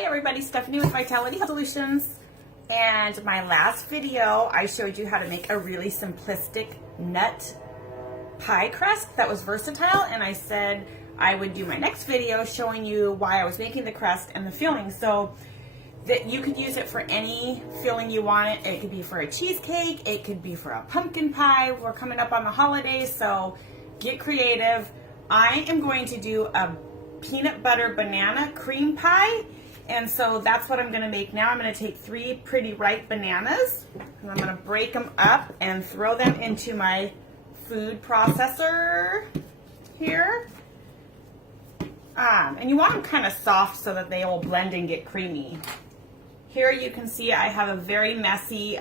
Hi everybody, Stephanie with Vitality Solutions. And my last video, I showed you how to make a really simplistic nut pie crust that was versatile, and I said I would do my next video showing you why I was making the crust and the filling, so that you could use it for any filling you want. It could be for a cheesecake, it could be for a pumpkin pie. We're coming up on the holidays, so get creative. I am going to do a peanut butter banana cream pie, and so that's what I'm going to make now. I'm going to take 3 pretty ripe bananas, and I'm going to break them up and throw them into my food processor here. And you want them kind of soft so that they will blend and get creamy. Here you can see I have a very messy,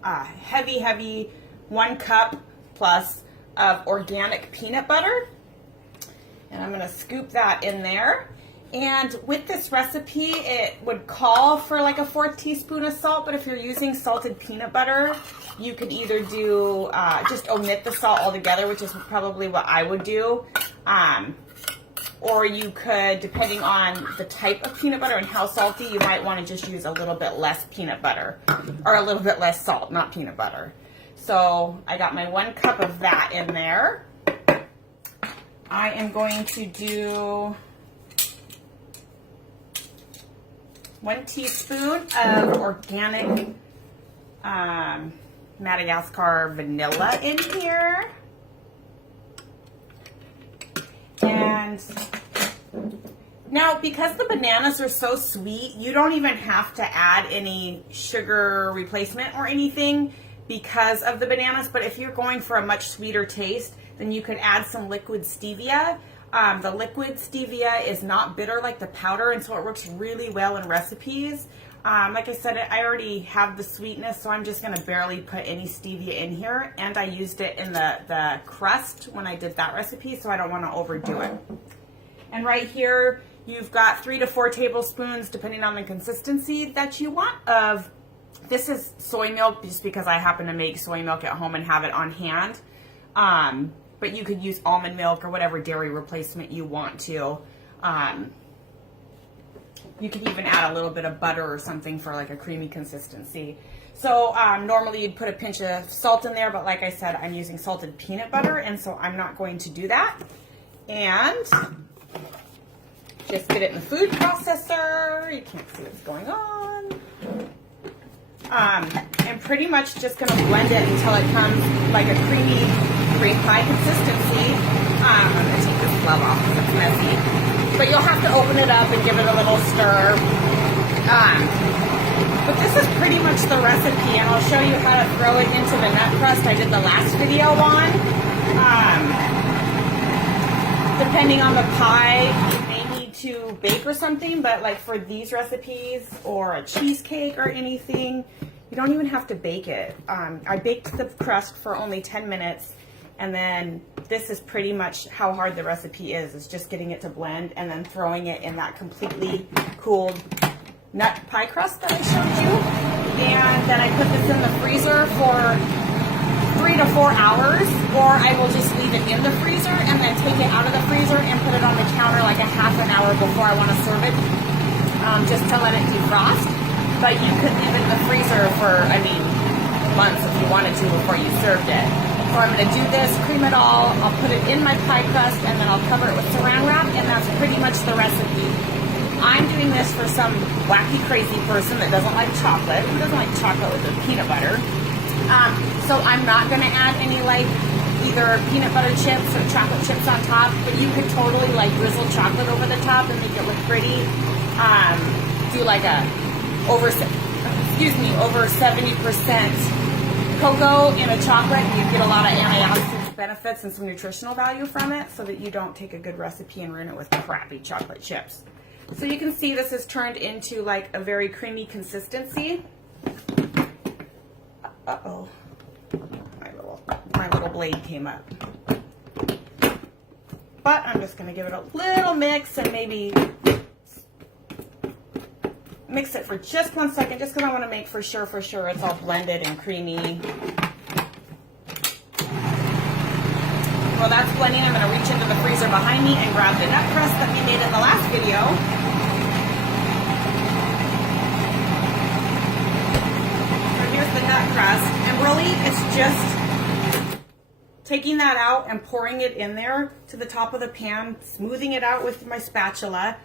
heavy 1 cup plus of organic peanut butter. And I'm going to scoop that in there. And with this recipe, it would call for like a 4th teaspoon of salt, but if you're using salted peanut butter, you could either do, just omit the salt altogether, which is probably what I would do. Or you could, depending on the type of peanut butter and how salty, you might want to just use a little bit less peanut butter, or a little bit less salt, not peanut butter. So I got my 1 cup of that in there. I am going to do 1 teaspoon of organic Madagascar vanilla in here. And now, because the bananas are so sweet, you don't even have to add any sugar replacement or anything because of the bananas. But if you're going for a much sweeter taste, then you could add some liquid stevia. The liquid stevia is not bitter like the powder, and so it works really well in recipes. Like I said, I already have the sweetness, so I'm just going to barely put any stevia in here. And I used it in the crust when I did that recipe, so I don't want to overdo it. And right here, you've got 3 to 4 tablespoons, depending on the consistency that you want, of, this is soy milk, just because I happen to make soy milk at home and have it on hand. But you could use almond milk or whatever dairy replacement you want to. You could even add a little bit of butter or something for like a creamy consistency. So normally you'd put a pinch of salt in there, but like I said, I'm using salted peanut butter, and so I'm not going to do that. And just get it in the food processor. You can't see what's going on. And pretty much just going to blend it until it comes like a creamy cream pie consistency. I'm going to take this glove off because it's messy. But you'll have to open it up and give it a little stir. But this is pretty much the recipe, and I'll show you how to throw it into the nut crust I did the last video on. Depending on the pie, you may need to bake or something, but like for these recipes or a cheesecake or anything, you don't even have to bake it. I baked the crust for only 10 minutes, and then this is pretty much how hard the recipe is. It's just getting it to blend and then throwing it in that completely cooled nut pie crust that I showed you. And then I put this in the freezer for 3 to 4 hours, or I will just leave it in the freezer and then take it out of the freezer and put it on the counter like a half an hour before I want to serve it, just to let it defrost. But you could leave it in the freezer for, I mean, months if you wanted to before you served it. So I'm going to do this, cream it all, I'll put it in my pie crust, and then I'll cover it with saran wrap, and that's pretty much the recipe. I'm doing this for some wacky, crazy person that doesn't like chocolate. Who doesn't like chocolate with their peanut butter? So I'm not going to add any like either peanut butter chips or chocolate chips on top, but you could totally like drizzle chocolate over the top and make it look pretty. Do like a over 70% cocoa in a chocolate, and you get a lot of antioxidant benefits and some nutritional value from it, so that you don't take a good recipe and ruin it with crappy chocolate chips. So you can see this has turned into like a very creamy consistency. Uh-oh, my little blade came up. But I'm just going to give it a little mix and maybe mix it for just 1 second, just because I want to make for sure it's all blended and creamy. While that's blending, I'm going to reach into the freezer behind me and grab the nut crust that we made in the last video. just taking that out and pouring it in there to the top of the pan, smoothing it out with my spatula.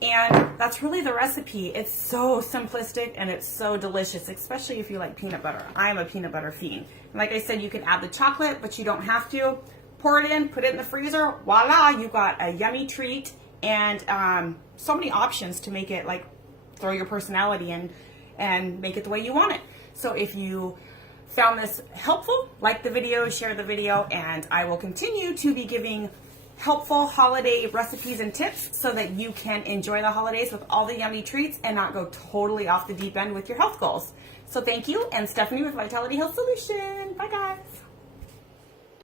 And that's really the recipe. It's so simplistic and it's so delicious, especially if you like peanut butter. I'm a peanut butter fiend. And like I said, you can add the chocolate, but you don't have to. Pour it in, put it in the freezer, voila, you've got a yummy treat. And so many options to make it, like, throw your personality in and make it the way you want it. So if you found this helpful, like the video, share the video, and I will continue to be giving helpful holiday recipes and tips so that you can enjoy the holidays with all the yummy treats and not go totally off the deep end with your health goals. So thank you, and Stephanie with Vitality Health Solution. Bye guys.